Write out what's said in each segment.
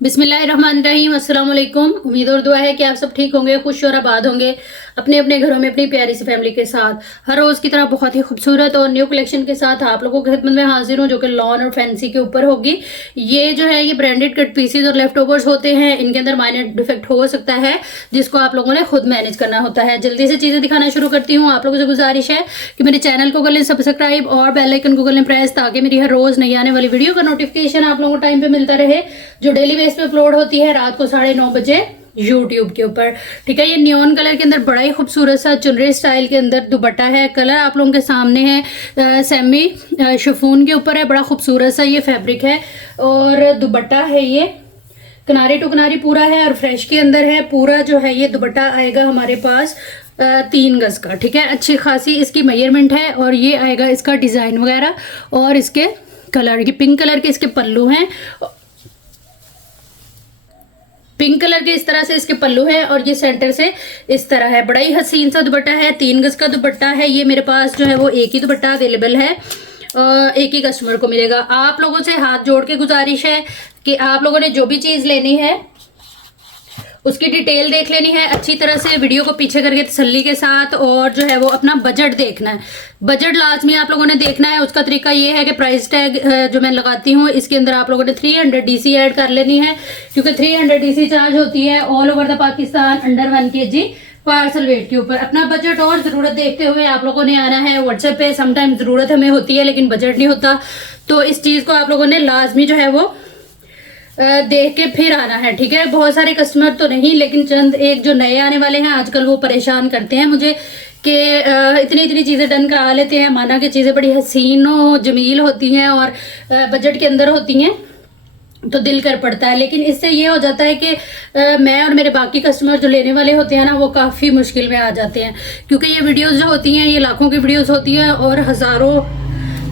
बिस्मिल्लाहिर्रहमानिर्रहीम, अस्सलाम वालेकुम। उम्मीद और दुआ है कि आप सब ठीक होंगे, खुश और आबाद होंगे अपने अपने घरों में अपनी प्यारी सी फैमिली के साथ। हर रोज़ की तरह बहुत ही खूबसूरत और न्यू कलेक्शन के साथ आप लोगों की खिदमत में हाजिर हूँ, जो कि लॉन और फैंसी के ऊपर होगी। ये जो है ये ब्रांडेड कट पीसेज और लेफ्ट ओवर्स होते हैं। इनके अंदर माइनर डिफेक्ट हो सकता है, जिसको आप लोगों ने खुद मैनेज करना होता है। जल्दी से चीज़ें दिखाना शुरू करती हूँ। आप लोगों से गुजारिश है कि मेरे चैनल को कर लें सब्सक्राइब और बेल आइकन को कर लें प्रेस, ताकि मेरी हर रोज़ नई आने वाली वीडियो का नोटिफिकेशन आप लोगों को टाइम पे मिलता रहे, जो डेली बेस पे अपलोड होती है रात को 9:30 बजे यूट्यूब के ऊपर। ठीक है, ये नियॉन कलर के अंदर बड़ा ही खूबसूरत सा चुनरी स्टाइल के अंदर दुपट्टा है। कलर आप लोगों के सामने है, सेमी शिफॉन के ऊपर है। बड़ा खूबसूरत सा ये फैब्रिक है और दुपट्टा है ये किनारे टू किनारे पूरा है और फ्रेश के अंदर है। पूरा जो है ये दुपट्टा आएगा हमारे पास 3 गज का। ठीक है, अच्छी खासी इसकी मेजरमेंट है और ये आएगा इसका डिजाइन वगैरह और इसके कलर, ये पिंक कलर के इसके पल्लू हैं। पिंक कलर के इस तरह से इसके पल्लू है और ये सेंटर से इस तरह है। बड़ा ही हसीन सा दुपट्टा है, 3 गज का दुपट्टा है। ये मेरे पास जो है वो एक ही दुपट्टा अवेलेबल है, एक ही कस्टमर को मिलेगा। आप लोगों से हाथ जोड़ के गुजारिश है कि आप लोगों ने जो भी चीज़ लेनी है उसकी डिटेल देख लेनी है अच्छी तरह से, वीडियो को पीछे करके तसल्ली के साथ, और जो है वो अपना बजट देखना है। बजट लाजमी आप लोगों ने देखना है। उसका तरीका ये है कि प्राइस टैग जो मैं लगाती हूँ इसके अंदर आप लोगों ने 300 DC ऐड कर लेनी है, क्योंकि 300 DC चार्ज होती है all over the Pakistan under 1 kg parcel weight के ऊपर। अपना बजट और ज़रूरत देखते हुए आप लोगों ने आना है व्हाट्सएप पे। समटाइम ज़रूरत हमें होती है लेकिन बजट नहीं होता, तो इस चीज़ को आप लोगों ने लाजमी जो है वो देख के फिर आना है। ठीक है, बहुत सारे कस्टमर तो नहीं, लेकिन चंद एक जो नए आने वाले हैं आजकल वो परेशान करते हैं मुझे कि इतनी इतनी चीज़ें डन करा लेते हैं, माना कि चीज़ें बड़ी हसीन और जमील होती हैं और बजट के अंदर होती हैं तो दिल कर पड़ता है। लेकिन इससे ये हो जाता है कि मैं और मेरे बाकी कस्टमर जो लेने वाले होते हैं ना, वो काफ़ी मुश्किल में आ जाते हैं, क्योंकि ये वीडियोस जो होती हैं ये लाखों की वीडियोस होती हैं और हज़ारों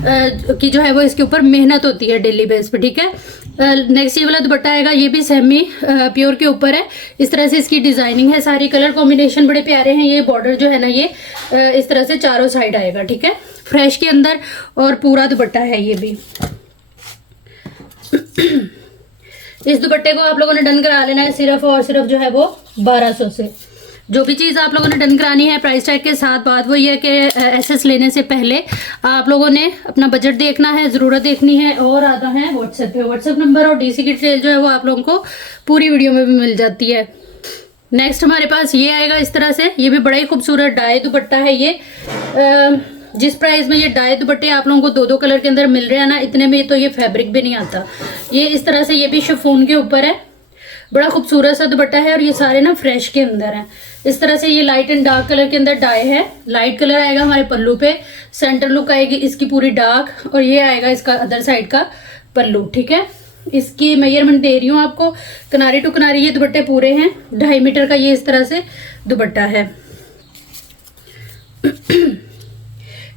की जो है वो इसके ऊपर मेहनत होती है डेली बेस पे। ठीक है, नेक्स्ट ये वाला दुपट्टा आएगा, ये भी सेमी प्योर के ऊपर है। इस तरह से इसकी डिजाइनिंग है, सारी कलर कॉम्बिनेशन बड़े प्यारे हैं। ये बॉर्डर जो है ना ये इस तरह से चारों साइड आएगा। ठीक है, फ्रेश के अंदर और पूरा दुपट्टा है ये भी। इस दुपट्टे को आप लोगों ने डन करा लेना है सिर्फ और सिर्फ जो है वो 1200 से। जो भी चीज़ आप लोगों ने डन करानी है प्राइस टैग के साथ। बात वो ये है कि एसएस लेने से पहले आप लोगों ने अपना बजट देखना है, ज़रूरत देखनी है, और आता है व्हाट्सएप पे। व्हाट्सएप नंबर और डीसी की डिटेल जो है वो आप लोगों को पूरी वीडियो में भी मिल जाती है। नेक्स्ट हमारे पास ये आएगा इस तरह से, ये भी बड़ा ही खूबसूरत डाई दुपट्टा है। ये जिस प्राइस में ये डाई दुपट्टे आप लोगों को 2-2 कलर के अंदर मिल रहे हैं ना, इतने में तो ये फैब्रिक भी नहीं आता। ये इस तरह से, ये भी शिफॉन के ऊपर है, बड़ा खूबसूरत सा दुपट्टा है और ये सारे ना फ्रेश के अंदर हैं। इस तरह से ये लाइट एंड डार्क कलर के अंदर डाई है। लाइट कलर आएगा हमारे पल्लू पे, सेंटर लुक आएगी इसकी पूरी डार्क, और ये आएगा इसका अदर साइड का पल्लू। ठीक है, इसकी मेजरमेंट दे रही हूँ आपको, किनारे टू किनारे ये दुपट्टे पूरे हैं। 2.5 मीटर का ये इस तरह से दुपट्टा है।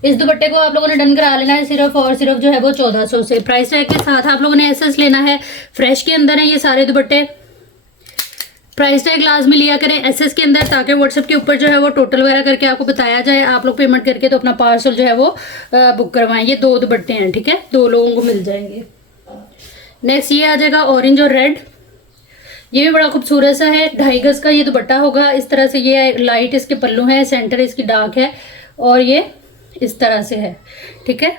इस दुपट्टे को आप लोगों ने डन करा लेना है सिर्फ और सिर्फ जो है वो 1400 से। प्राइस टैग के साथ आप लोगों ने एसएस लेना है। फ्रेश के अंदर है ये सारे दुपट्टे। प्राइस टैग लाजमी लिया करें एसएस के अंदर, ताकि व्हाट्सएप के ऊपर जो है वो टोटल वगैरह करके आपको बताया जाए। आप लोग पेमेंट करके तो अपना पार्सल जो है वो बुक करवाएं। ये 2 दुपट्टे हैं, ठीक है, 2 लोगों को मिल जाएंगे। नेक्स्ट ये आ जाएगा ऑरेंज और रेड। ये भी बड़ा खूबसूरत सा है, 2.5 गज का ये दुपट्टा होगा। इस तरह से ये लाइट इसके पल्लू है, सेंटर इसकी डार्क है और ये इस तरह से है। ठीक है,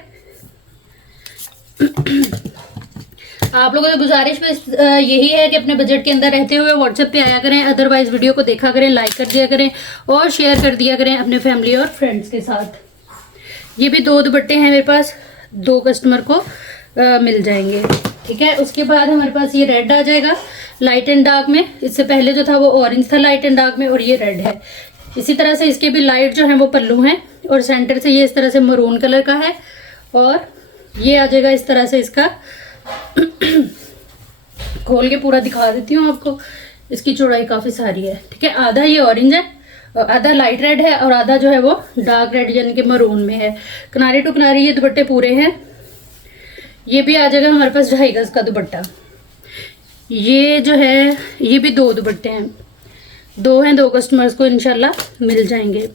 आप लोगों से गुजारिश बस यही है कि अपने बजट के अंदर रहते हुए व्हाट्सएप पे आया करें, अदरवाइज वीडियो को देखा करें, लाइक कर दिया करें और शेयर कर दिया करें अपने फैमिली और फ्रेंड्स के साथ। ये भी 2 दुपट्टे हैं मेरे पास, 2 कस्टमर को मिल जाएंगे। ठीक है, उसके बाद हमारे पास ये रेड आ जाएगा लाइट एंड डार्क में। इससे पहले जो था वो ऑरेंज था लाइट एंड डार्क में, और ये रेड है। इसी तरह से इसके भी लाइट जो है वो पल्लू हैं और सेंटर से ये इस तरह से मरून कलर का है, और ये आ जाएगा इस तरह से इसका खोल के पूरा दिखा देती हूँ आपको। इसकी चौड़ाई काफ़ी सारी है। ठीक है, आधा ये ऑरेंज है, आधा लाइट रेड है और आधा जो है वो डार्क रेड यानी कि मरून में है। किनारे टू किनारे ये दुपट्टे पूरे हैं। ये भी आ जाएगा हमारे पास 2.5 गज का दुपट्टा। ये जो है ये भी 2 दुपट्टे हैं, 2 हैं, 2 कस्टमर्स को इंशाल्लाह मिल जाएंगे।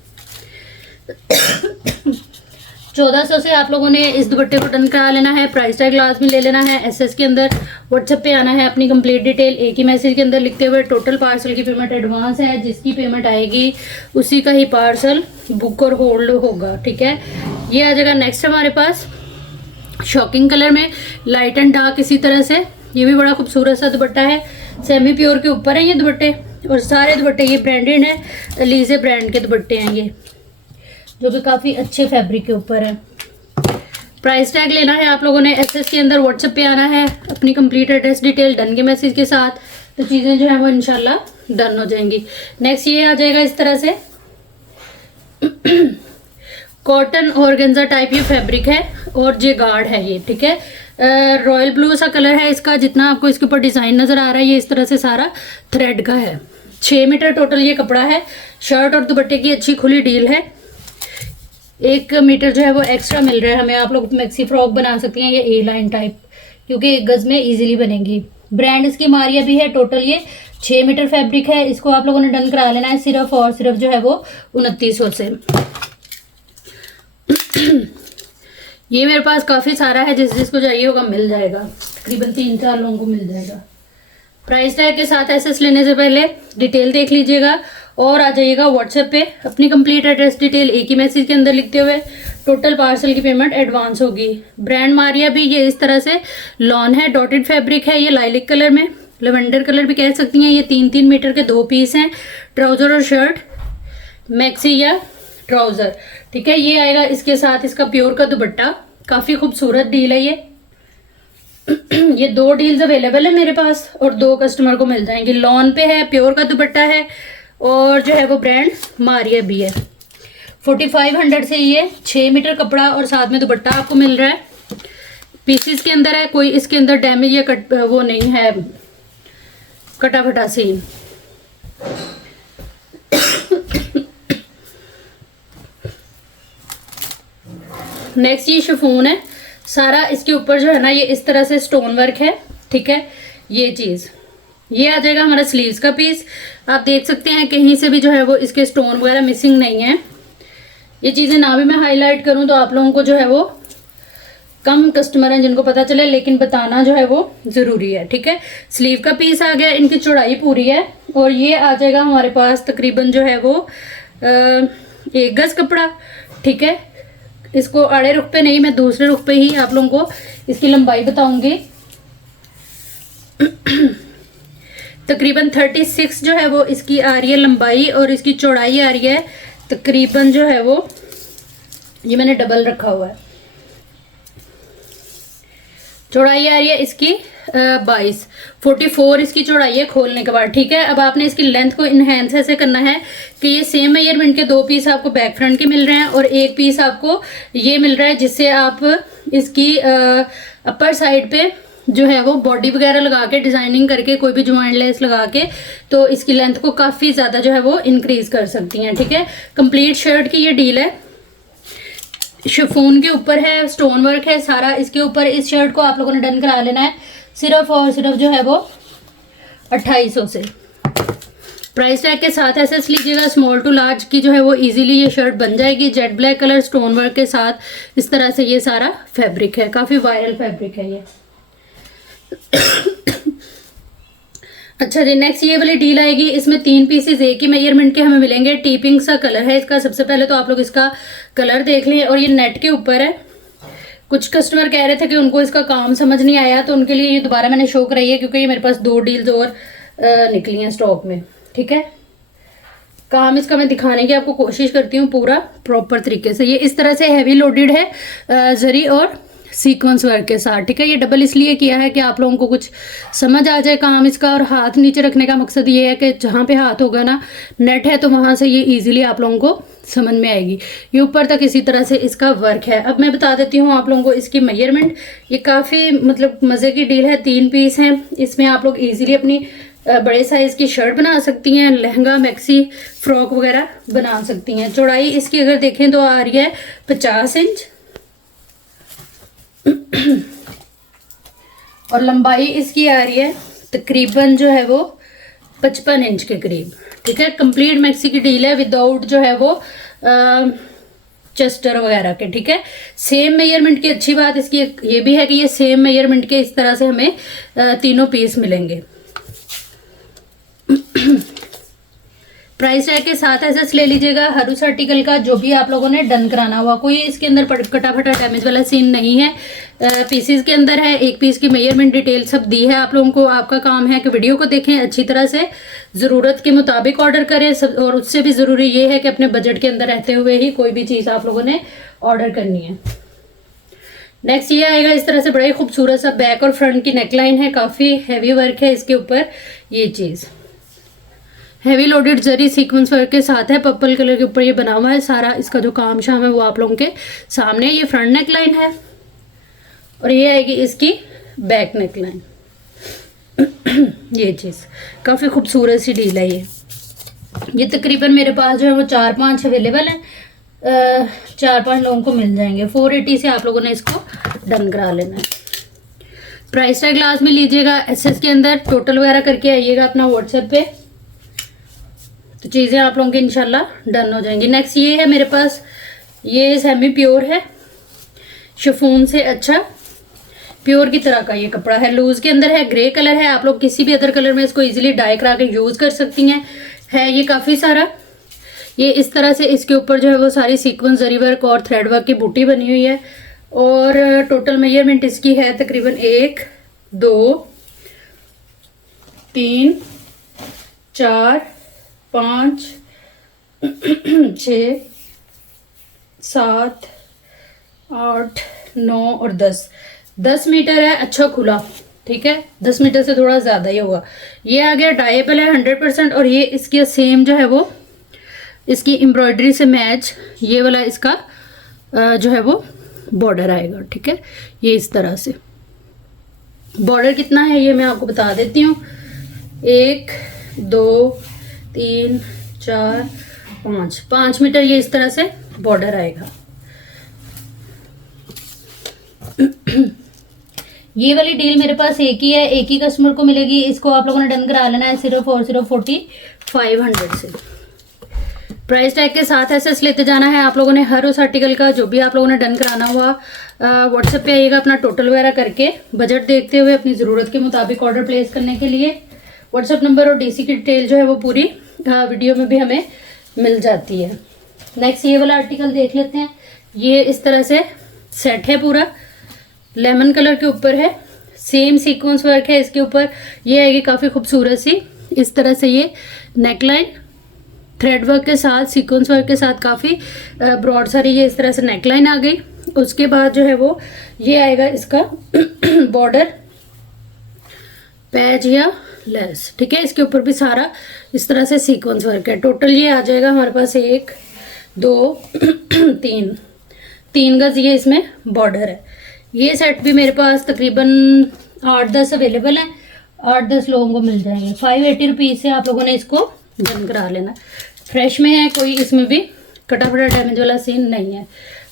1400 से आप लोगों ने इस दुपट्टे को डन करा लेना है। प्राइस टैग लाजमी ले लेना है। एसएस के अंदर व्हाट्सएप पे आना है, अपनी कंप्लीट डिटेल एक ही मैसेज के अंदर लिखते हुए। टोटल पार्सल की पेमेंट एडवांस है, जिसकी पेमेंट आएगी उसी का ही पार्सल बुक और होल्ड होगा, ठीक है। ये आ जाएगा नेक्स्ट हमारे पास शॉकिंग कलर में, लाइट एंड डार्क इसी तरह से। ये भी बड़ा खूबसूरत सा दुपट्टा है, सेमी प्योर के ऊपर है ये दुपट्टे, और सारे दुपट्टे ये ब्रांडेड है, एलिजे ब्रांड के दुपट्टे हैं ये, जो कि काफ़ी अच्छे फैब्रिक के ऊपर है। प्राइस टैग लेना है आप लोगों ने। एसएस के अंदर व्हाट्सएप पे आना है, अपनी कंप्लीट एड्रेस डिटेल डन के मैसेज के साथ, तो चीज़ें जो है वो इंशाल्लाह डन हो जाएंगी। नेक्स्ट ये आ जाएगा इस तरह से कॉटन ऑर्गेन्जा टाइप ये फैब्रिक है, और ये गार्ड है ये, ठीक है। रॉयल ब्लू सा कलर है इसका, जितना आपको इसके ऊपर डिज़ाइन नज़र आ रहा है ये इस तरह से सारा थ्रेड का है। 6 मीटर टोटल ये कपड़ा है। शर्ट और दुपट्टे की अच्छी खुली डील है। 1 मीटर जो है वो एक्स्ट्रा मिल रहा है हमें। आप लोग मैक्सी फ्रॉक बना सकती हैं ये ए लाइन टाइप, क्योंकि 1 गज में इजीली बनेगी। ब्रांड इसकी मारिया भी है। टोटल ये 6 मीटर फैब्रिक है। इसको आप लोगों ने डन करा लेना है सिर्फ और सिर्फ जो है वो 2900 से। ये मेरे पास काफ़ी सारा है, जिसको चाहिए होगा मिल जाएगा, तकरीबन 3-4 लोगों को मिल जाएगा। प्राइस टैग के साथ एसएस लेने से पहले डिटेल देख लीजिएगा और आ जाइएगा व्हाट्सएप पे, अपनी कंप्लीट एड्रेस डिटेल एक ही मैसेज के अंदर लिखते हुए। टोटल पार्सल की पेमेंट एडवांस होगी। ब्रांड मारिया भी ये इस तरह से लॉन है, डॉटेड फैब्रिक है ये, लाइलिक कलर में, लेवेंडर कलर भी कह सकती हैं। ये 3-3 मीटर के 2 पीस हैं, ट्राउजर और शर्ट, मैक्सी या ट्राउजर, ठीक है। ये आएगा इसके साथ इसका प्योर का दुपट्टा। काफ़ी खूबसूरत डील है ये। ये 2 डील्स अवेलेबल है मेरे पास और 2 कस्टमर को मिल जाएंगे। लॉन पे है, प्योर का दुपट्टा है, और जो है वो ब्रांड मारिया भी है। 4500 से ये 6 मीटर कपड़ा और साथ में दुपट्टा आपको मिल रहा है। पीसीस के अंदर है, कोई इसके अंदर डैमेज या कट वो नहीं है, कटा फटा सी। नेक्स्ट ये शिफॉन है सारा, इसके ऊपर जो है ना ये इस तरह से स्टोन वर्क है, ठीक है। ये चीज़ ये आ जाएगा हमारा स्लीव्स का पीस। आप देख सकते हैं कहीं से भी जो है वो इसके स्टोन वगैरह मिसिंग नहीं है। ये चीज़ें ना भी मैं हाईलाइट करूं तो आप लोगों को जो है वो कम कस्टमर हैं जिनको पता चले, लेकिन बताना जो है वो ज़रूरी है, ठीक है। स्लीव का पीस आ गया, इनकी चौड़ाई पूरी है, और ये आ जाएगा हमारे पास तकरीबन जो है वो 1 गज कपड़ा, ठीक है। इसको आड़े रुख पे नहीं, मैं दूसरे रुख पे ही आप लोगों को इसकी लंबाई बताऊंगी। तकरीबन 36 जो है वो इसकी आ रही है लंबाई, और इसकी चौड़ाई आ रही है तकरीबन जो है वो, ये मैंने डबल रखा हुआ है, चौड़ाई आ रही है इसकी 44 इसकी चौड़ाई है खोलने के बाद, ठीक है। अब आपने इसकी लेंथ को इनहेंस ऐसे करना है कि ये सेम मेजरमेंट के 2 पीस आपको बैक फ्रंट के मिल रहे हैं और 1 पीस आपको ये मिल रहा है, जिससे आप इसकी अपर साइड पे जो है वो बॉडी वगैरह लगा के डिजाइनिंग करके कोई भी ज्वाइंट लेस लगा के तो इसकी लेंथ को काफ़ी ज़्यादा जो है वो इंक्रीज कर सकती हैं, ठीक है। कंप्लीट शर्ट की ये डील है। शिफॉन के ऊपर है, स्टोन वर्क है सारा इसके ऊपर। इस शर्ट को आप लोगों ने डन करा लेना है सिर्फ और सिर्फ जो है वो 2800 से। प्राइस टैग के साथ ऐसे लीजिएगा, स्मॉल टू लार्ज की जो है वो इजीली ये शर्ट बन जाएगी। Jet black colour stone work के साथ इस तरह से ये सारा फैब्रिक है, काफ़ी वायरल फैब्रिक है ये। अच्छा जी, नेक्स्ट ये वाली डील आएगी। इसमें 3 पीसेस एक ही मेजरमेंट के हमें मिलेंगे। टी पिंक सा कलर है इसका। सबसे पहले तो आप लोग इसका कलर देख लें, और ये नेट के ऊपर है। कुछ कस्टमर कह रहे थे कि उनको इसका काम समझ नहीं आया, तो उनके लिए ये दोबारा मैंने शो कराई है, क्योंकि ये मेरे पास 2 डील्स और निकली हैं स्टॉक में, ठीक है। काम इसका मैं दिखाने की आपको कोशिश करती हूँ पूरा प्रॉपर तरीके से। ये इस तरह से हैवी लोडेड है जरी और सीक्वेंस वर्क के साथ, ठीक है। ये डबल इसलिए किया है कि आप लोगों को कुछ समझ आ जाए काम इसका, और हाथ नीचे रखने का मकसद ये है कि जहाँ पे हाथ होगा ना नेट है तो वहाँ से ये इजीली आप लोगों को समझ में आएगी। ये ऊपर तक इसी तरह से इसका वर्क है। अब मैं बता देती हूँ आप लोगों को इसकी मेजरमेंट। ये काफ़ी मतलब मज़े की डील है। 3 पीस हैं इसमें। आप लोग ईजिली अपनी बड़े साइज़ की शर्ट बना सकती हैं, लहंगा मैक्सी फ्रॉक वगैरह बना सकती हैं। चौड़ाई इसकी अगर देखें तो आ रही है 50 इंच और लंबाई इसकी आ रही है तकरीबन जो है वो 55 इंच के करीब, ठीक है। कंप्लीट मैक्सी की डील है, विदाउट जो है वो चेस्टर वगैरह के, ठीक है। सेम मेजरमेंट की अच्छी बात इसकी ये भी है कि ये सेम मेजरमेंट के इस तरह से हमें तीनों पीस मिलेंगे। प्राइस टैग के साथ एसेस ले लीजिएगा हर उस आर्टिकल का जो भी आप लोगों ने डन कराना हुआ। कोई इसके अंदर कटा फटा डैमेज वाला सीन नहीं है, पीसेस के अंदर है। एक पीस की मेजरमेंट डिटेल सब दी है आप लोगों को। आपका काम है कि वीडियो को देखें अच्छी तरह से, ज़रूरत के मुताबिक ऑर्डर करें सब, और उससे भी ज़रूरी ये है कि अपने बजट के अंदर रहते हुए ही कोई भी चीज़ आप लोगों ने ऑर्डर करनी है। नेक्स्ट ये आएगा इस तरह से बड़ा ही खूबसूरत सा बैक और फ्रंट की नेकलाइन है, काफ़ी हैवी वर्क है इसके ऊपर। ये चीज़ हैवी लोडेड जरी सीक्वेंस वर्क के साथ है, पर्पल कलर के ऊपर ये बना हुआ है सारा। इसका जो काम शाम है वो आप लोगों के सामने। ये फ्रंट नेक लाइन है और ये आएगी इसकी बैक नेक लाइन। ये चीज़ काफ़ी खूबसूरत सी डील है ये तकरीबन मेरे पास जो है वो 4-5 अवेलेबल हैं, 4-5 लोगों को मिल जाएंगे। 480 से आप लोगों ने इसको डन करा लेना है। प्राइस टैग लास्ट में लीजिएगा, एसएस के अंदर टोटल वगैरह करके आइएगा अपना व्हाट्सएप पे, तो चीज़ें आप लोगों की इंशाल्लाह डन हो जाएंगी। नेक्स्ट ये है मेरे पास, ये सेमी प्योर है, शिफॉन से अच्छा प्योर की तरह का ये कपड़ा है। लूज के अंदर है, ग्रे कलर है। आप लोग किसी भी अदर कलर में इसको इजीली डाई करा के यूज़ कर सकती हैं। है ये काफ़ी सारा, ये इस तरह से इसके ऊपर जो है वो सारी सीक्वेंस जरी वर्क और थ्रेड वर्क की बूटी बनी हुई है। और टोटल मेजरमेंट इसकी है तकरीबन 1 2 3 4 5 6 7 8 9 और 10 मीटर है अच्छा खुला, ठीक है। 10 मीटर से थोड़ा ज़्यादा ही होगा। ये आ गया डाइएबल है 100%। और ये इसकी सेम जो है वो इसकी एम्ब्रॉयडरी से मैच ये वाला इसका जो है वो बॉर्डर आएगा, ठीक है। ये इस तरह से बॉर्डर कितना है ये मैं आपको बता देती हूँ। 1 2 3 4 5 मीटर ये इस तरह से बॉर्डर आएगा। ये वाली डील मेरे पास एक ही है, एक ही कस्टमर को मिलेगी। इसको आप लोगों ने डन करा लेना है सिर्फ और सिर्फ 4500 से। प्राइस टैग के साथ एसेस लेते जाना है आप लोगों ने हर उस आर्टिकल का जो भी आप लोगों ने डन कराना हुआ। व्हाट्सएप पे आइएगा अपना टोटल वगैरह करके, बजट देखते हुए अपनी ज़रूरत के मुताबिक ऑर्डर प्लेस करने के लिए। व्हाट्सएप नंबर और डीसी की डिटेल जो है वो पूरी वीडियो में भी हमें मिल जाती है। नेक्स्ट ये वाला आर्टिकल देख लेते हैं। ये इस तरह से सेट है, पूरा लेमन कलर के ऊपर है, सेम सीक्वेंस वर्क है इसके ऊपर। ये आएगी काफ़ी खूबसूरत सी इस तरह से ये नेकलाइन थ्रेड वर्क के साथ सीक्वेंस वर्क के साथ काफ़ी ब्रॉड सारी ये इस तरह से नेकलाइन आ गई। उसके बाद जो है वो ये आएगा इसका बॉर्डर पैच या लेस, ठीक है। इसके ऊपर भी सारा इस तरह से सीक्वेंस वर्क है। टोटल ये आ जाएगा हमारे पास 1 2 3 गज ये इसमें बॉर्डर है। ये सेट भी मेरे पास तकरीबन 8-10 अवेलेबल हैं, 8-10 लोगों को मिल जाएंगे। 580 रुपीज़ से आप लोगों ने इसको डन करा लेना। फ्रेश में है, कोई इसमें भी कटा फटा डैमेज वाला सीन नहीं है।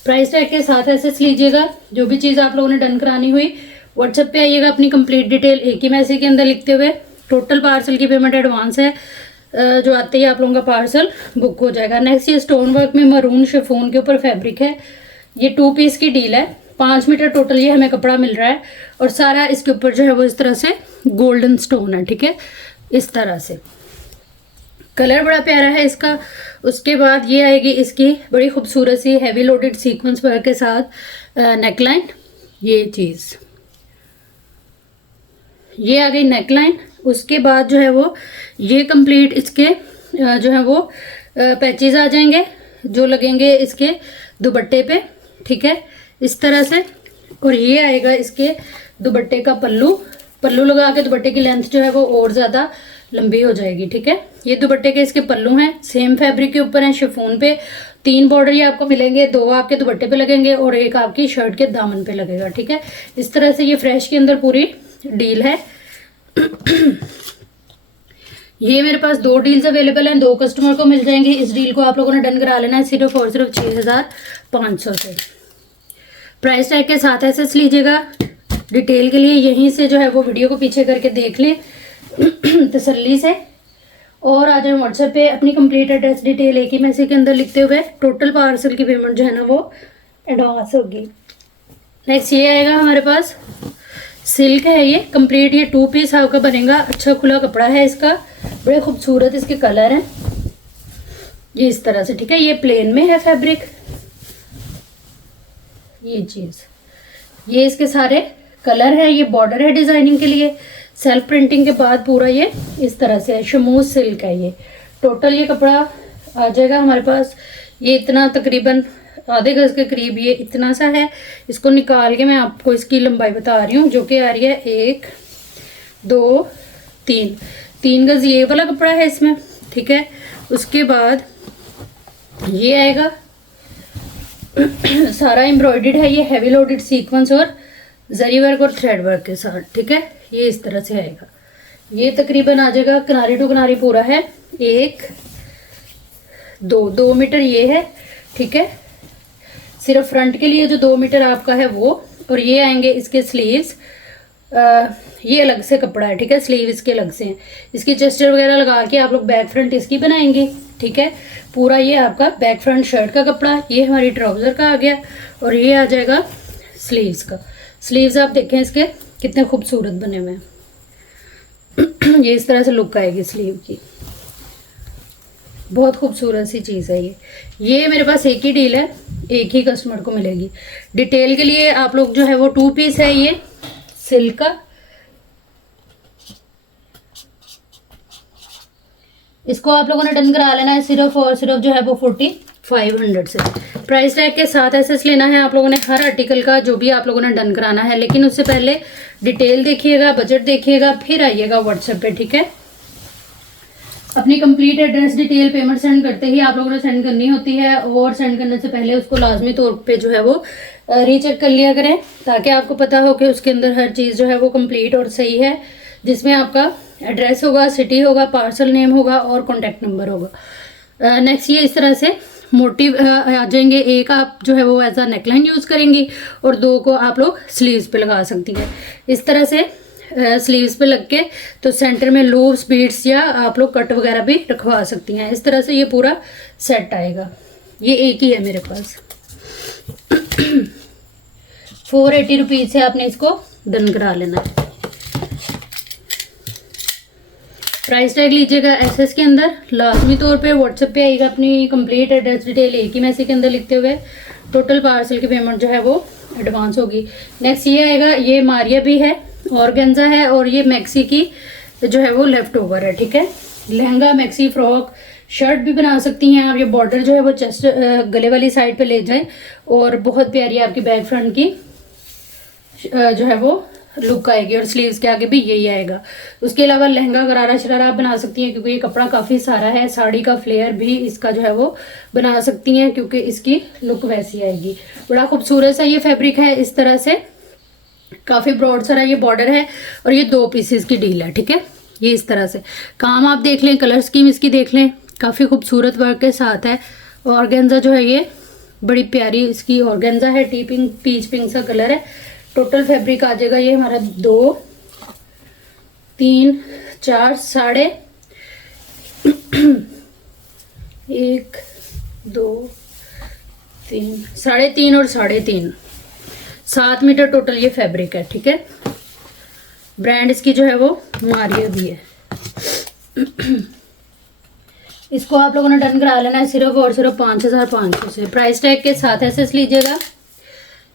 प्राइस टैग के साथ एसेस लीजिएगा। जो भी चीज़ आप लोगों ने डन करानी हुई व्हाट्सएप पे आइएगा, अपनी कंप्लीट डिटेल एक ही मैसेज के अंदर लिखते हुए। टोटल पार्सल की पेमेंट एडवांस है, जो आते ही आप लोगों का पार्सल बुक हो जाएगा। नेक्स्ट ये स्टोन वर्क में मरून शिफॉन के ऊपर फैब्रिक है। ये 2 पीस की डील है, 5 मीटर टोटल ये हमें कपड़ा मिल रहा है। और सारा इसके ऊपर जो है वो इस तरह से गोल्डन स्टोन है, ठीक है। इस तरह से कलर बड़ा प्यारा है इसका। उसके बाद ये आएगी इसकी बड़ी खूबसूरत सी हैवी लोडेड सीक्वेंस वर्क के साथ नेकलाइन। ये चीज़ ये आ गई नेकलाइन। उसके बाद जो है वो ये कंप्लीट इसके जो है वो पैचेस आ जाएंगे जो लगेंगे इसके दुपट्टे पे, ठीक है, इस तरह से। और ये आएगा इसके दुपट्टे का पल्लू लगा के दुपट्टे की लेंथ जो है वो और ज़्यादा लंबी हो जाएगी, ठीक है। ये दुपट्टे के इसके पल्लू हैं, सेम फैब्रिक के ऊपर हैं, शिफॉन पे। 3 बॉर्डर ये आपको मिलेंगे, 2 आपके दुपट्टे पे लगेंगे और 1 आपकी शर्ट के दामन पे लगेगा, ठीक है। इस तरह से ये फ्रेश के अंदर पूरी डील है। ये मेरे पास 2 डील्स अवेलेबल हैं, 2 कस्टमर को मिल जाएंगे। इस डील को आप लोगों ने डन करा लेना है सिर्फ और सिर्फ 6500 से। प्राइस टैग के साथ एसेस लीजिएगा। डिटेल के लिए यहीं से जो है वो वीडियो को पीछे करके देख लें तसल्ली से। और आ जाए व्हाट्सएप पे अपनी कंप्लीट एड्रेस डिटेल एक ही मैसेज के अंदर लिखते हुए टोटल पार्सल की पेमेंट जो है ना वो एडवांस होगी। नेक्स्ट ये आएगा हमारे पास सिल्क है, ये कंप्लीट ये 2 पीस आपका बनेगा। अच्छा खुला कपड़ा है इसका, बड़े खूबसूरत इसके कलर हैं ये इस तरह से, ठीक है। ये प्लेन में है फैब्रिक, ये चीज, ये इसके सारे कलर है, ये बॉर्डर है डिजाइनिंग के लिए। सेल्फ प्रिंटिंग के बाद पूरा ये इस तरह से है, शमूज सिल्क है ये। टोटल ये कपड़ा आ जाएगा हमारे पास ये इतना, तकरीबन आधे गज के करीब ये इतना सा है। इसको निकाल के मैं आपको इसकी लंबाई बता रही हूँ, जो कि आ रही है 1 2 3 गज ये वाला कपड़ा है इसमें, ठीक है। उसके बाद ये आएगा सारा एम्ब्रॉयडर्ड है, ये हैवी लोडेड सीक्वेंस और जरी वर्क और थ्रेड वर्क के साथ, ठीक है। ये इस तरह से आएगा, ये तकरीबन आ जाएगा किनारी टू किनारी पूरा है 1 2 मीटर ये है, ठीक है। सिर्फ फ्रंट के लिए जो 2 मीटर आपका है वो, और ये आएंगे इसके स्लीव्स, ये अलग से कपड़ा है, ठीक है। स्लीव इसके अलग से हैं, इसकी चेस्टर वगैरह लगा के आप लोग बैक फ्रंट इसकी बनाएंगे, ठीक है। पूरा ये आपका बैक फ्रंट शर्ट का कपड़ा, ये हमारी ट्राउजर का आ गया, और ये आ जाएगा स्लीव्स का। स्लीव्स आप देखें इसके कितने खूबसूरत बने हुए हैं ये इस तरह से लुक आएगी स्लीव की, बहुत खूबसूरत सी चीज़ है ये मेरे पास एक ही डील है, एक ही कस्टमर को मिलेगी। डिटेल के लिए आप लोग जो है वो 2 पीस है ये सिल्क का, इसको आप लोगों ने डन करा लेना है सिर्फ और सिर्फ जो है वो 4500 से। प्राइस टैग के साथ एसएस लेना है आप लोगों ने हर आर्टिकल का, जो भी आप लोगों ने डन कराना है। लेकिन उससे पहले डिटेल देखिएगा, बजट देखिएगा, फिर आइएगा व्हाट्सएप पे, ठीक है। अपनी complete address detail payment send करते ही आप लोगों ने सेंड करनी होती है, और सेंड करने से पहले उसको लाजमी तौर पे जो है वो रीचेक कर लिया करें, ताकि आपको पता हो कि उसके अंदर हर चीज़ जो है वो कंप्लीट और सही है, जिसमें आपका एड्रेस होगा, सिटी होगा, पार्सल नेम होगा और कॉन्टैक्ट नंबर होगा। नेक्स्ट ये इस तरह से मोटिव आ जाएंगे, एक आप जो है वो एज आ नेकलाइन यूज़ करेंगी और 2 को आप लोग स्लीव्स पे लगा सकती हैं इस तरह से। स्लीव्स पे लग के तो सेंटर में लूप्स बीड्स या आप लोग कट वगैरह भी रखवा सकती हैं। इस तरह से ये पूरा सेट आएगा, ये एक ही है मेरे पास 480 रुपीज़ से आपने इसको डन करा लेना है। प्राइस टैग लीजिएगा एसएस के अंदर, लाजमी तौर पे व्हाट्सएप पे आएगा अपनी कंप्लीट एड्रेस डिटेल एक ही मैसेज के अंदर लिखते हुए। टोटल पार्सल की पेमेंट जो है वो एडवांस होगी। नेक्स्ट ये आएगा, ये मारिया भी है, ऑर्गेन्जा है, और ये मैक्सी की जो है वो लेफ्ट ओवर है, ठीक है। लहंगा, मैक्सी, फ्रॉक, शर्ट भी बना सकती हैं आप। ये बॉर्डर जो है वो चेस्ट गले वाली साइड पे ले जाए, और बहुत प्यारी आपकी बैक फ्रंट की जो है वो लुक आएगी, और स्लीव्स के आगे भी यही आएगा। उसके अलावा लहंगा, गरारा शरारा आप बना सकती हैं, क्योंकि ये कपड़ा काफ़ी सारा है। साड़ी का फ्लेयर भी इसका जो है वो बना सकती हैं, क्योंकि इसकी लुक वैसी आएगी। बड़ा खूबसूरत सा ये फैब्रिक है, इस तरह से काफ़ी ब्रॉड सारा ये बॉर्डर है, और ये 2 पीसेस की डील है, ठीक है। ये इस तरह से काम आप देख लें, कलर स्कीम इसकी देख लें, काफ़ी खूबसूरत वर्क के साथ है। ऑर्गेन्जा जो है ये बड़ी प्यारी इसकी ऑर्गेन्जा है, टी पिंक पीच पिंक सा कलर है। टोटल फैब्रिक आ जाएगा ये हमारा 2 3 4 साढ़े 1 2 3 साढ़े 3 और साढ़े 3 7 मीटर टोटल ये फैब्रिक है, ठीक है। ब्रांड इसकी जो है वो मारिया भी है इसको आप लोगों ने डन करा लेना है सिर्फ और सिर्फ 5500 से। प्राइस टैग के साथ एसएस लीजिएगा।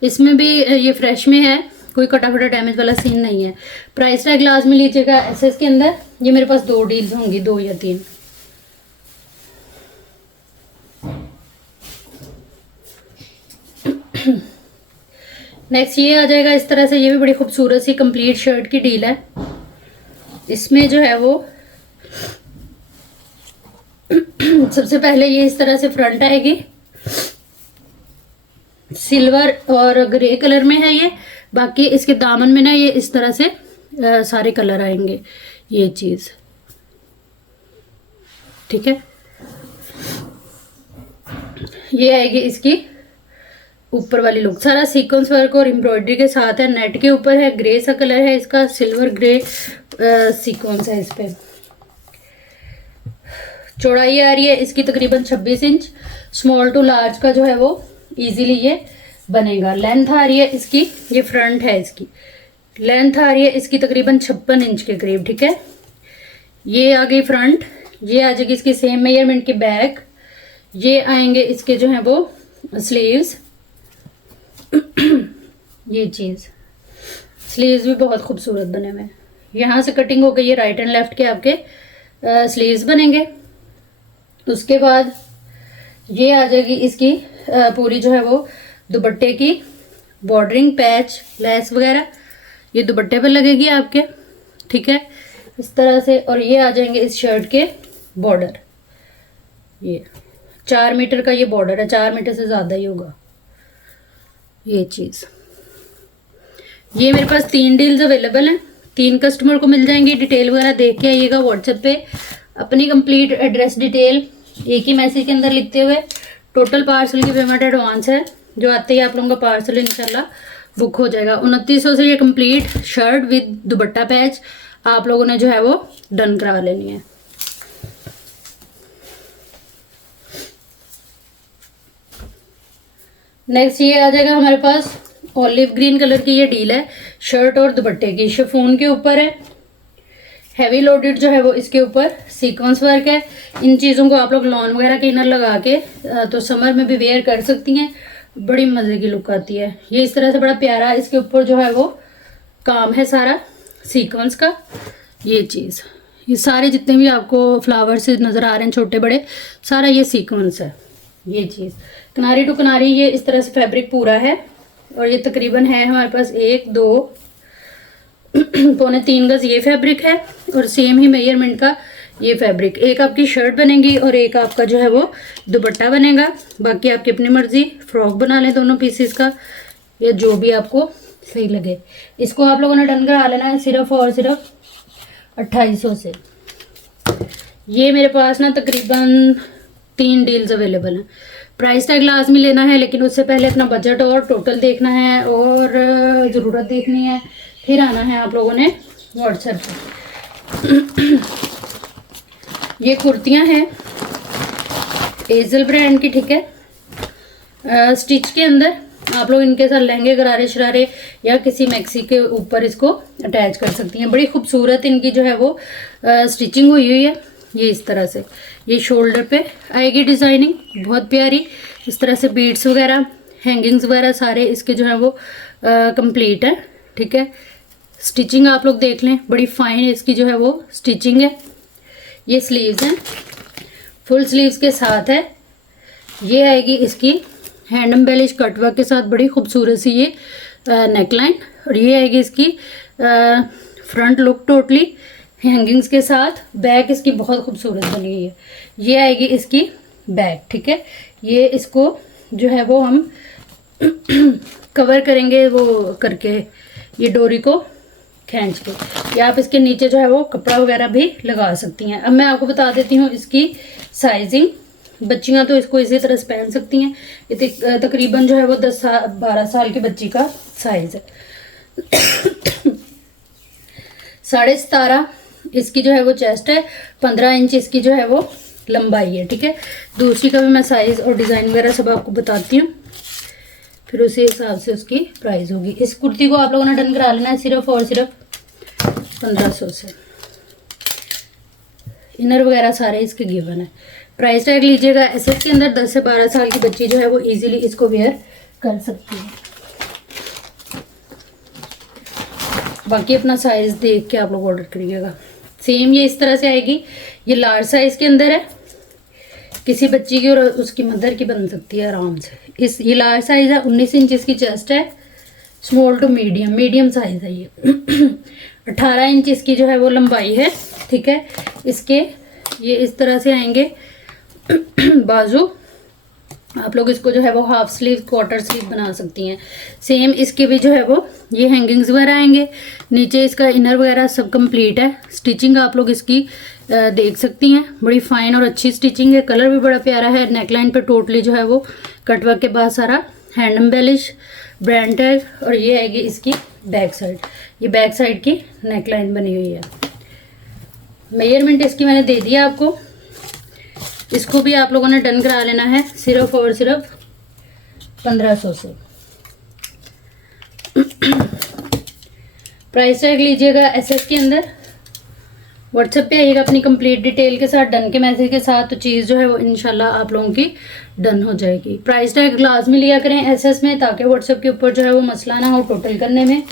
इसमें भी ये फ्रेश में है, कोई कटा फटा डैमेज वाला सीन नहीं है। प्राइस टैग लाजमी लीजिएगा एसएस के अंदर। ये मेरे पास 2 डील्स होंगी, 2 या 3। नेक्स्ट ये आ जाएगा इस तरह से, ये भी बड़ी खूबसूरत सी कंप्लीट शर्ट की डील है। इसमें जो है वो सबसे पहले ये इस तरह से फ्रंट आएगी, सिल्वर और ग्रे कलर में है ये। बाकी इसके दामन में ना ये इस तरह से सारे कलर आएंगे, ये चीज, ठीक है। ये आएगी इसकी ऊपर वाली लुक, सारा सीक्वेंस वर्क और एम्ब्रॉयडरी के साथ है। नेट के ऊपर है, ग्रे सा कलर है इसका, सिल्वर ग्रे सीक्वेंस है इस पे। चौड़ाई आ रही है इसकी तकरीबन 26 इंच। स्मॉल टू लार्ज का जो है वो इजीली ये बनेगा। लेंथ आ रही है इसकी, ये फ्रंट है इसकी, लेंथ आ रही है इसकी तकरीबन 56 इंच के करीब। ठीक है, ये आ गई फ्रंट। ये आ जाएगी इसकी सेम मेजरमेंट की बैक। ये आएंगे इसके जो है वो स्लीव्स। ये चीज, स्लीव्स भी बहुत खूबसूरत बने हुए हैं। यहाँ से कटिंग हो गई है, राइट एंड लेफ्ट के आपके स्लीव्स बनेंगे। उसके बाद ये आ जाएगी इसकी पूरी जो है वो दुपट्टे की बॉर्डरिंग, पैच, लेस वगैरह, ये दुपट्टे पे लगेगी आपके। ठीक है, इस तरह से। और ये आ जाएंगे इस शर्ट के बॉर्डर। ये 4 मीटर का ये बॉर्डर है, 4 मीटर से ज़्यादा ही होगा ये चीज़। ये मेरे पास 3 डील्स अवेलेबल हैं, 3 कस्टमर को मिल जाएंगी। डिटेल वगैरह देख के आइएगा व्हाट्सएप पे, अपनी कंप्लीट एड्रेस डिटेल एक ही मैसेज के अंदर लिखते हुए। टोटल पार्सल की पेमेंट एडवांस है, जो आते ही आप लोगों का पार्सल इंशाल्लाह बुक हो जाएगा। 2900 से ये complete shirt with dupatta patch आप लोगों ने जो है वो डन करा लेनी है। नेक्स्ट ये आ जाएगा हमारे पास ऑलिव ग्रीन कलर की ये डील है, शर्ट और दुपट्टे की, शिफॉन के ऊपर है, हैवी लोडेड जो है वो इसके ऊपर सीक्वेंस वर्क है। इन चीज़ों को आप लोग लॉन वगैरह के इनर लगा के तो समर में भी वेयर कर सकती हैं, बड़ी मज़े की लुक आती है। ये इस तरह से बड़ा प्यारा इसके ऊपर जो है वो काम है सारा सीक्वेंस का। ये चीज़, ये सारे जितने भी आपको फ्लावर से नज़र आ रहे हैं छोटे बड़े, सारा ये सीक्वेंस है। ये चीज़ किनारी टू किनारी ये इस तरह से फैब्रिक पूरा है। और ये तकरीबन है हमारे पास 1, 2, पौने 3 गज ये फैब्रिक है। और सेम ही मेजरमेंट का ये फैब्रिक, एक आपकी शर्ट बनेगी और एक आपका जो है वो दुपट्टा बनेगा। बाकी आपकी अपनी मर्जी, फ्रॉक बना लें दोनों पीसेस का, या जो भी आपको सही लगे। इसको आप लोगों ने डन करा लेना है सिर्फ और सिर्फ 2800 से। ये मेरे पास ना तकरीबन 3 डील्स अवेलेबल हैं। प्राइस टैग लाजमी लेना है, लेकिन उससे पहले अपना बजट और टोटल देखना है और ज़रूरत देखनी है, फिर आना है आप लोगों ने व्हाट्सएप पर। ये कुर्तियां हैं एजल ब्रांड की। ठीक है, स्टिच के अंदर आप लोग इनके साथ लहंगे, गरारे शरारे या किसी मैक्सी के ऊपर इसको अटैच कर सकती हैं। बड़ी खूबसूरत इनकी जो है वो स्टिचिंग हुई है। ये इस तरह से ये शोल्डर पे आएगी डिज़ाइनिंग, बहुत प्यारी। इस तरह से बीड्स वगैरह, हैंगिंग्स वगैरह सारे इसके जो है वो कंप्लीट है। ठीक है, स्टिचिंग आप लोग देख लें, बड़ी फाइन इसकी जो है वो स्टिचिंग है। ये स्लीव्स हैं, फुल स्लीव्स के साथ है। ये आएगी इसकी हैंड एम्बेलिश कटवर्क के साथ बड़ी खूबसूरत सी ये नेकलाइन। और ये आएगी इसकी फ्रंट लुक टोटली हैंगिंग्स के साथ। बैक इसकी बहुत खूबसूरत बनी हुई है। ये आएगी इसकी बैक। ठीक है, ये इसको जो है वो हम कवर करेंगे वो करके, ये डोरी को खींच के, या आप इसके नीचे जो है वो कपड़ा वगैरह भी लगा सकती हैं। अब मैं आपको बता देती हूँ इसकी साइजिंग। बच्चियाँ तो इसको इसी तरह से पहन सकती हैं। ये तकरीबन जो है वो 10-12 साल की बच्ची का साइज है। 17.5 इसकी जो है वो चेस्ट है, 15 इंच इसकी जो है वो लंबाई है। ठीक है, दूसरी का भी मैं साइज और डिज़ाइन वगैरह सब आपको बताती हूँ, फिर उसी हिसाब से उसकी प्राइस होगी। इस कुर्ती को आप लोगों ने डन करा लेना है सिर्फ और सिर्फ 1500 से। इनर वगैरह सारे इसके गिवन है। प्राइस टैग लीजिएगा एसएस के अंदर। 10 से 12 साल की बच्ची जो है वो इजीली इसको वेयर कर सकती है। बाकी अपना साइज देख के आप लोग ऑर्डर करिएगा। सेम ये इस तरह से आएगी। ये लार्ज साइज के अंदर है, किसी बच्ची की और उसकी मदर की बन सकती है आराम से। ये लार्ज साइज है, 19 इंच इसकी चेस्ट है। स्मॉल टू मीडियम साइज है ये। 18 इंच इसकी जो है वो लंबाई है। ठीक है, इसके ये इस तरह से आएंगे बाजू। आप लोग इसको जो है वो हाफ स्लीव, क्वार्टर स्लीव बना सकती हैं। सेम इसके भी जो है वो ये हैंगिंग्स वगैरह आएंगे। नीचे इसका इनर वगैरह सब कंप्लीट है। स्टिचिंग आप लोग इसकी देख सकती हैं, बड़ी फाइन और अच्छी स्टिचिंग है। कलर भी बड़ा प्यारा है। नेकलाइन पे टोटली जो है वो कटवर्क के बाद सारा हैंड एम्बेलिश, ब्रांड टैग। और ये आएगी इसकी बैक साइड। ये बैक साइड की नेकलाइन बनी हुई है। मेजरमेंट इसकी मैंने दे दिया आपको। इसको भी आप लोगों ने डन करा लेना है सिर्फ और सिर्फ 1500 से। प्राइस टैग लीजिएगा एसएस के अंदर, व्हाट्सएप पे आइएगा अपनी कंप्लीट डिटेल के साथ, डन के मैसेज के साथ, तो चीज़ जो है वो इंशाल्लाह आप लोगों की डन हो जाएगी। प्राइस टैग लाजमी लिया करें एसएस में, ताकि व्हाट्सएप के ऊपर जो है वो मसला ना हो टोटल करने में,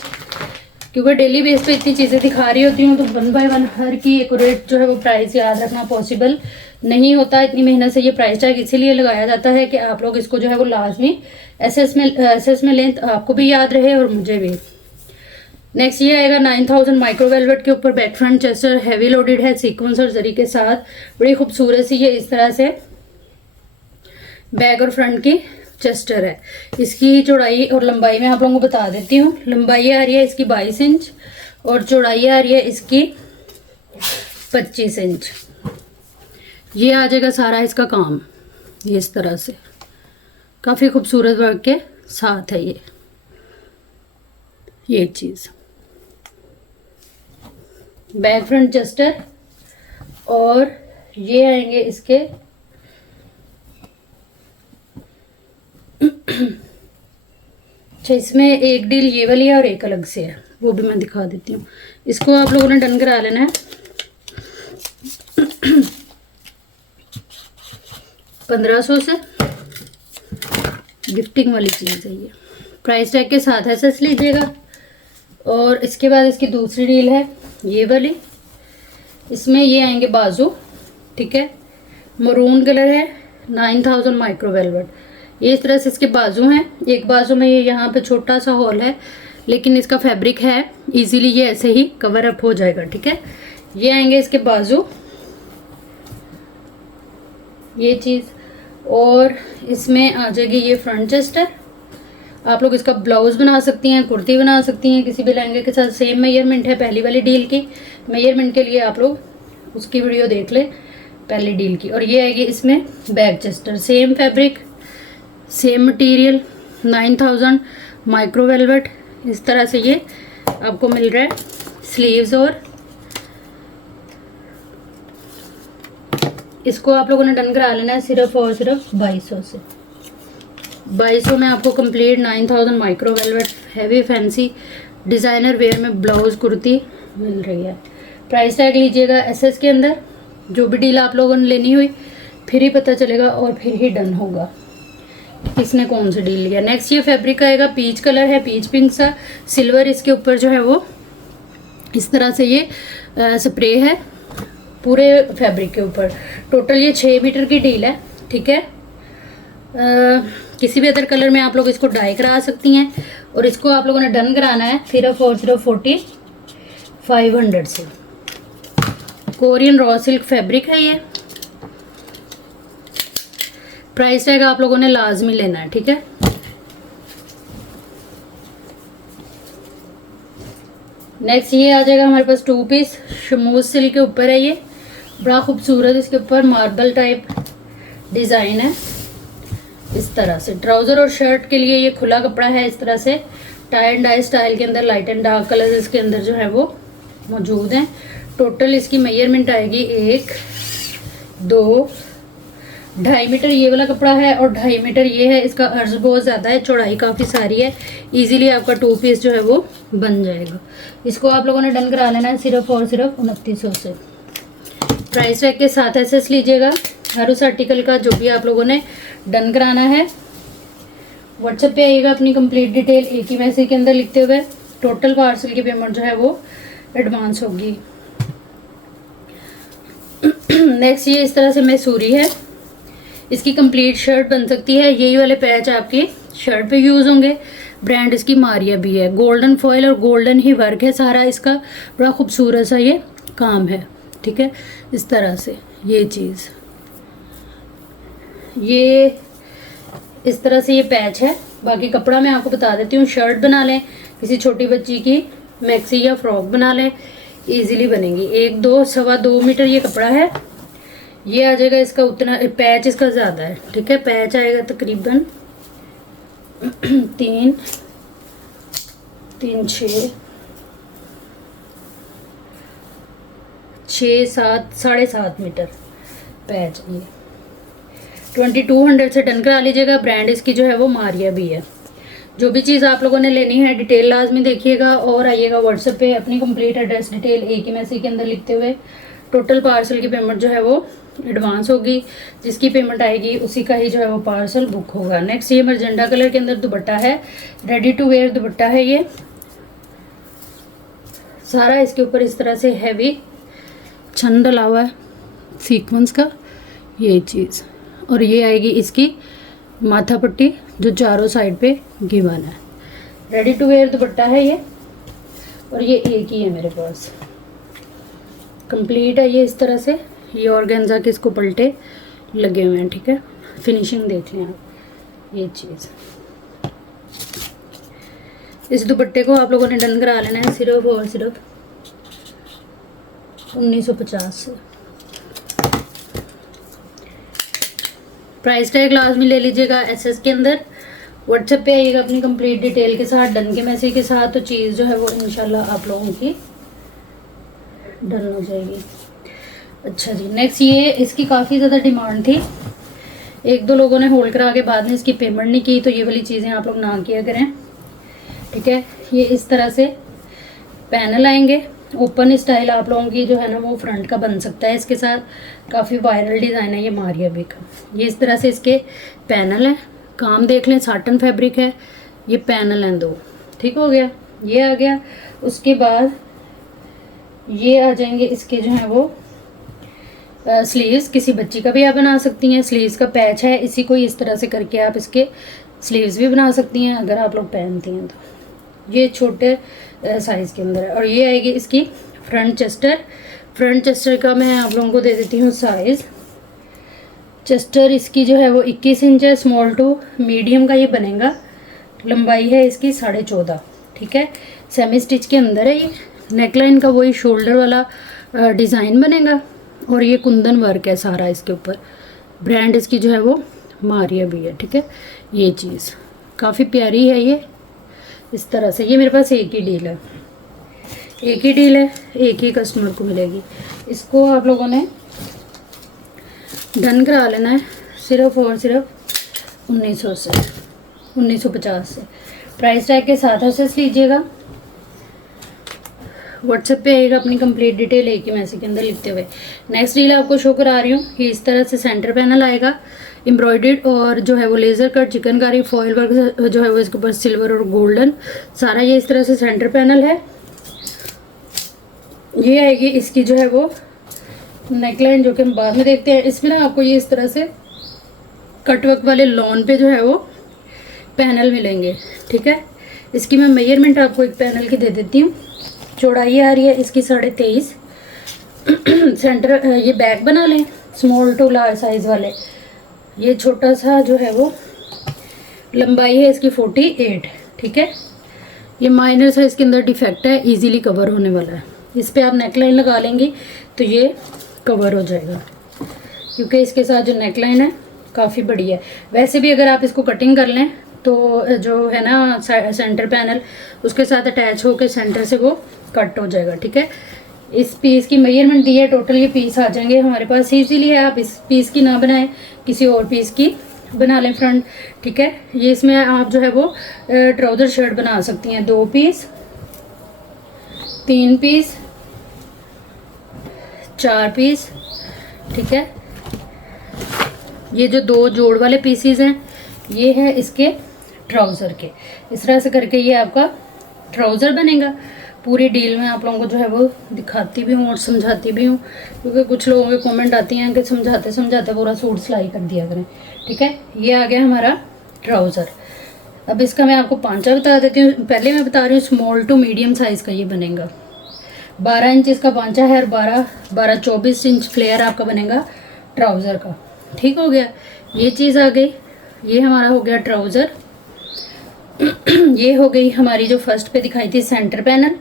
क्योंकि डेली बेस पे इतनी चीज़ें दिखा रही होती हूँ तो 1 बाय 1 हर की एक्यूरेट जो है वो प्राइस याद रखना पॉसिबल नहीं होता। इतनी मेहनत से ये प्राइस टैग इसीलिए लगाया जाता है कि आप लोग इसको जो है वो लाजमी एसएस में लें, तो आपको भी याद रहे और मुझे भी। नेक्स्ट ये आएगा 9000 माइक्रो वेलवेट के ऊपर back front Chester, heavy loaded है सीक्वेंस और जरी के साथ, बड़ी खूबसूरत सी ये इस तरह से बैक और फ्रंट की चेस्टर है। इसकी चौड़ाई और लंबाई मैं आप लोगों को बता देती हूँ। लंबाई आ रही है इसकी 22 इंच और चौड़ाई आ रही है इसकी 25 इंच। ये आ जाएगा सारा इसका काम ये इस तरह से, काफ़ी खूबसूरत वर्क के साथ है ये चीज़। बैक फ्रंट चेस्टर और ये आएंगे इसके अच्छा, इसमें एक डील ये वाली है और एक अलग से है, वो भी मैं दिखा देती हूँ। इसको आप लोगों ने डन करा लेना है 1500 से। गिफ्टिंग वाली चीज़ है ये, प्राइस टैग के साथ एसएस लीजिएगा। और इसके बाद इसकी दूसरी डील है ये वाली, इसमें ये आएंगे बाजू, ठीक है, मरून कलर है, 9000 माइक्रो वेलवेट। ये इस तरह से इसके बाजू हैं, एक बाजू में ये यहाँ पे छोटा सा होल है, लेकिन इसका फैब्रिक है इजीली ये ऐसे ही कवर अप हो जाएगा, ठीक है। ये आएंगे इसके बाजू, ये चीज़, और इसमें आ जाएगी ये फ्रंट चेस्टर। आप लोग इसका ब्लाउज बना सकती हैं, कुर्ती बना सकती हैं, किसी भी लहंगे के साथ। सेम मेजरमेंट है पहली वाली डील की, मेजरमेंट के लिए आप लोग उसकी वीडियो देख लें पहली डील की। और ये आएगी इसमें back Chester, same fabric same material, 9000 micro velvet, इस तरह से ये आपको मिल रहा है। स्लीव्स और इसको आप लोगों ने डन करा लेना है सिर्फ और सिर्फ 2200 से। 2200 में आपको complete 9000 micro velvet heavy fancy designer wear में ब्लाउज कुर्ती मिल रही है। प्राइस टैग लीजिएगा एसएस के अंदर। जो भी डील आप लोगों ने लेनी हुई फिर ही पता चलेगा और फिर ही डन होगा किसने कौन सी डील लिया। नेक्स्ट ये फैब्रिक आएगा, पीच कलर है, पीच पिंक सा, सिल्वर इसके ऊपर जो है वो इस तरह से ये स्प्रे है पूरे फैब्रिक के ऊपर। टोटल ये 6 मीटर की डील है, ठीक है। किसी भी अदर कलर में आप लोग इसको डाई करा सकती हैं। और इसको आप लोगों ने डन कराना है सिर्फ और सिर्फ 4500 से। कोरियन रॉ सिल्क फैब्रिक है ये। प्राइस टैग आप लोगों ने लाजमी लेना है, ठीक है। नेक्स्ट ये आ जाएगा हमारे पास 2 पीस शमूज सिल्क के ऊपर है ये, बड़ा खूबसूरत इसके ऊपर मार्बल टाइप डिज़ाइन है इस तरह से। ट्राउज़र और शर्ट के लिए ये खुला कपड़ा है इस तरह से, टाई एंड डाई स्टाइल के अंदर लाइट एंड डार्क कलर इसके अंदर जो है वो मौजूद हैं। टोटल इसकी मेजरमेंट आएगी 1, 2, 2.5 मीटर ये वाला कपड़ा है और 2.5 मीटर ये है। इसका अर्ज बहुत ज़्यादा है, चौड़ाई काफ़ी सारी है, इजीली आपका 2 पीस जो है वो बन जाएगा। इसको आप लोगों ने डन करा लेना है सिर्फ और सिर्फ 2900 से। प्राइस टैग के साथ एसएस लीजिएगा हर उस आर्टिकल का जो भी आप लोगों ने डन कराना है। व्हाट्सएप पे आइएगा अपनी कंप्लीट डिटेल एक ही मैसेज के अंदर लिखते हुए। टोटल पार्सल की पेमेंट जो है वो एडवांस होगी। नेक्स्ट ये इस तरह से मैसूरी है, इसकी कंप्लीट शर्ट बन सकती है। यही वाले पैच आपकी शर्ट पे यूज़ होंगे। ब्रांड इसकी मारिया भी है। गोल्डन फॉयल और गोल्डन ही वर्क है सारा इसका, बड़ा खूबसूरत सा ये काम है, ठीक है। इस तरह से ये चीज़, ये इस तरह से ये पैच है। बाकी कपड़ा मैं आपको बता देती हूँ। शर्ट बना लें, किसी छोटी बच्ची की मैक्सी या फ्रॉक बना लें, इजीली बनेगी। 1, 2, 2.25 मीटर ये कपड़ा है। ये आ जाएगा इसका उतना, पैच इसका ज़्यादा है, ठीक है। पैच आएगा तकरीबन 3, 6, 7, 7.5 मीटर पैच ये। 2200 से डन करा लीजिएगा। ब्रांड इसकी जो है वो मारिया भी है। जो भी चीज़ आप लोगों ने लेनी है डिटेल लाजमी देखिएगा और आइएगा व्हाट्सएप पे अपनी कंप्लीट एड्रेस डिटेल एक ही मैसेज के अंदर लिखते हुए। टोटल पार्सल की पेमेंट जो है वो एडवांस होगी, जिसकी पेमेंट आएगी उसी का ही जो है वो पार्सल बुक होगा। नेक्स्ट ये मरजेंडा कलर के अंदर दुपट्टा है, रेडी टू वेयर दुपट्टा है। ये सारा इसके ऊपर इस तरह से हैवी छन डला हुआ है सीक्वेंस का, ये चीज़। और ये आएगी इसकी माथा पट्टी जो चारों साइड पे गिवन है। रेडी टू वेयर दुपट्टा है ये, और ये एक ही है मेरे पास, कंप्लीट है ये इस तरह से। ये ऑर्गेन्जा के इसको पलटे लगे हुए हैं, ठीक है। फिनिशिंग देख लें आप, ये चीज़। इस दुपट्टे को आप लोगों ने डन करा लेना है सिर्फ और सिर्फ 1950 से। प्राइस टैग लाजमी ले लीजिएगा एसएस के अंदर। व्हाट्सएप पे आइएगा अपनी कंप्लीट डिटेल के साथ, डन के मैसेज के साथ, तो चीज़ जो है वो इंशाल्लाह आप लोगों की डन हो जाएगी। अच्छा जी, नेक्स्ट ये इसकी काफ़ी ज़्यादा डिमांड थी, एक दो लोगों ने होल्ड करा के बाद में इसकी पेमेंट नहीं की, तो ये वाली चीज़ें आप लोग ना किया करें, ठीक है। ये इस तरह से पैनल आएंगे, ओपन स्टाइल आप लोगों की जो है ना वो फ्रंट का बन सकता है इसके साथ। काफ़ी वायरल डिज़ाइन है ये मारिया बी का। ये इस तरह से इसके पैनल हैं, काम देख लें, साटन फैब्रिक है, ये पैनल हैं दो, ठीक हो गया। ये आ गया, उसके बाद ये आ जाएंगे इसके जो है वो स्लीव्स। किसी बच्ची का भी आप बना सकती हैं, स्लीव्स का पैच है, इसी को इस तरह से करके आप इसके स्लीव्स भी बना सकती हैं अगर आप लोग पहनती हैं तो। ये छोटे साइज़ के अंदर है। और ये आएगी इसकी फ्रंट चेस्टर। फ्रंट चेस्टर का मैं आप लोगों को दे देती हूँ साइज़। चेस्टर इसकी जो है वो 21 इंच है, स्मॉल टू मीडियम का ये बनेगा। लंबाई है इसकी 14.5, ठीक है। सेमी स्टिच के अंदर है ये। नेकलाइन का वही शोल्डर वाला डिज़ाइन बनेगा, और ये कुंदन वर्क है सारा इसके ऊपर। ब्रांड इसकी जो है वो मारिया भी है, ठीक है। ये चीज़ काफ़ी प्यारी है ये इस तरह से। ये मेरे पास एक ही डील है, एक ही डील है, एक ही कस्टमर को मिलेगी। इसको आप लोगों ने डन करा लेना है सिर्फ और सिर्फ 1900 से, 1950 से। प्राइस टैग के साथ एक्सेस लीजिएगा। व्हाट्सएप पे आएगा अपनी कंप्लीट डिटेल एक ही मैसेज के अंदर लिखते हुए। नेक्स्ट डील आपको शो करा रही हूँ। ये इस तरह से सेंटर पैनल आएगा एम्ब्रॉयडर्ड, और जो है वो laser cut chikankari foil work जो है वो इसके ऊपर सिल्वर और गोल्डन सारा ये इस तरह से सेंटर पैनल है। ये आएगी इसकी जो है वो नेकलाइन, जो कि हम बाद में देखते हैं। इसमें ना आपको ये इस तरह से कटवर्क वाले लॉन पे जो है वो पैनल मिलेंगे, ठीक है। इसकी मैं मेजरमेंट आपको एक पैनल की दे देती हूँ। चौड़ाई आ रही है इसकी 23.5। सेंटर ये बैक बना लें स्मॉल टू लार्ज साइज़ वाले। ये छोटा सा जो है वो लंबाई है इसकी 48, ठीक है। ये माइनर साइज़ के अंदर डिफेक्ट है, इजीली कवर होने वाला है। इस पे आप नेकलाइन लगा लेंगी तो ये कवर हो जाएगा, क्योंकि इसके साथ जो नेकलाइन है काफ़ी बड़ी है। वैसे भी अगर आप इसको कटिंग कर लें तो जो है ना सेंटर पैनल उसके साथ अटैच होकर सेंटर से वो कट हो जाएगा, ठीक है। इस पीस की मेजरमेंट दी है, टोटल ये पीस आ जाएंगे हमारे पास। इजीली है, आप इस पीस की ना बनाएं, किसी और पीस की बना लें फ्रंट, ठीक है। ये इसमें आप जो है वो ट्राउज़र शर्ट बना सकती हैं, 2 पीस, 3 पीस, 4 पीस, ठीक है। ये जो 2 जोड़ वाले पीसीज हैं ये है इसके ट्राउज़र के। इस तरह से करके ये आपका ट्राउज़र बनेगा। पूरी डील में आप लोगों को जो है वो दिखाती भी हूँ और समझाती भी हूँ, क्योंकि कुछ लोगों के कमेंट आती हैं कि समझाते समझाते पूरा सूट सिलाई कर दिया करें, ठीक है। ये आ गया हमारा ट्राउज़र। अब इसका मैं आपको पांचा बता देती हूँ। पहले मैं बता रही हूँ स्मॉल टू मीडियम साइज़ का ये बनेगा। 12 इंच इसका पांचा है और 24 इंच फ्लेयर आपका बनेगा ट्राउज़र का, ठीक हो गया। ये चीज़ आ गई, ये हमारा हो गया ट्राउज़र। ये हो गई हमारी जो फर्स्ट पे दिखाई थी सेंटर पैनल।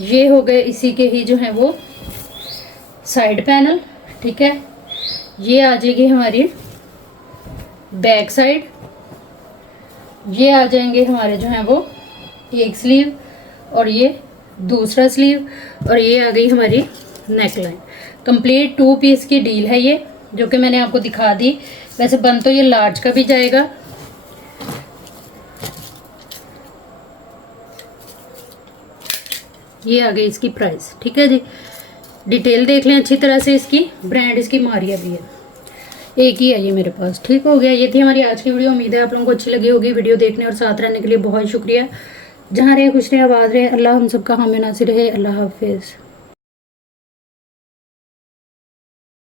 ये हो गए इसी के ही जो है वो साइड पैनल, ठीक है। ये आ जाएगी हमारी बैक साइड। ये आ जाएंगे हमारे जो है वो एक स्लीव और ये दूसरा स्लीव, और ये आ गई हमारी नेकलाइन। कंप्लीट 2 पीस की डील है ये। जो कि मैंने आपको दिखा दी। वैसे बन तो ये लार्ज का भी जाएगा। ये आ गई इसकी प्राइस, ठीक है जी। डिटेल देख लें अच्छी तरह से इसकी। ब्रांड इसकी मारिया भी है, एक ही है ये मेरे पास। ठीक हो गया, ये थी हमारी आज की वीडियो। उम्मीद है आप लोगों को अच्छी लगी होगी। वीडियो देखने और साथ रहने के लिए बहुत शुक्रिया। जहाँ रहे खुश रहे, आबाद रहे। अल्लाह हम सबका हामी नासिर रहे। अल्लाह हाफिज़।